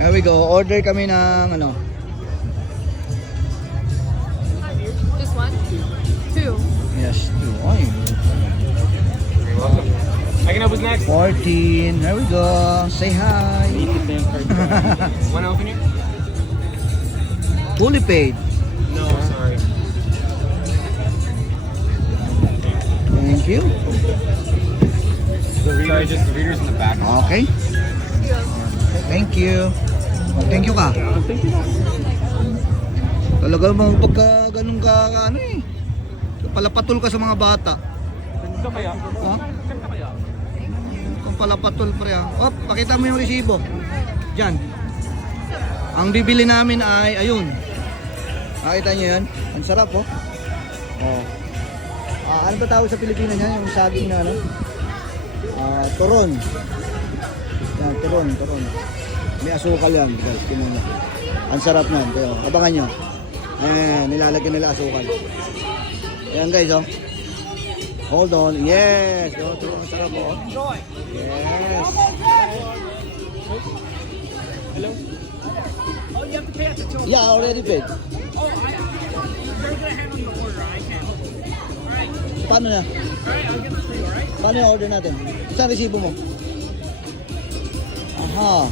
There we go. Order kami ng ano. Just one? Two. Yes, 2. Ay, You're welcome. I can help us next. 14. There we go. Say hi. Want to open it? Fully paid. No, sorry. Thank you. Sorry, just the readers in the back. Okay. Thank you. Thank you ka. Talaga mong pagka ganun ka ano eh. Palapatol ka sa mga bata. Ganda kaya? Ha? Ganda kaya? Kung palapatol pre ha. Oh, pakita mo yung resibo. Diyan. Ang bibili namin ay ayun. Nakita niyo yan? Ang sarap oh. Oh. Ano ba tawag sa Pilipinas niya? Yung saging na ano? Turon. Yan, turon. May asukal yan, guys. Tingnan niyo. Ang sarap niyan. Kaya abangan niyo. Nilalagyan nila asukal. Ayan guys, oh. Hold on. Yes. Oh, ang sarap oh. Yes. Hello? Oh, you have to pay at the door. Yeah, already paid. Oh, you're gonna handle your order. I can't. Alright. Paano na? Alright, I'll get this for you, alright? Paano yung order natin? Saan resibo mo? Aha.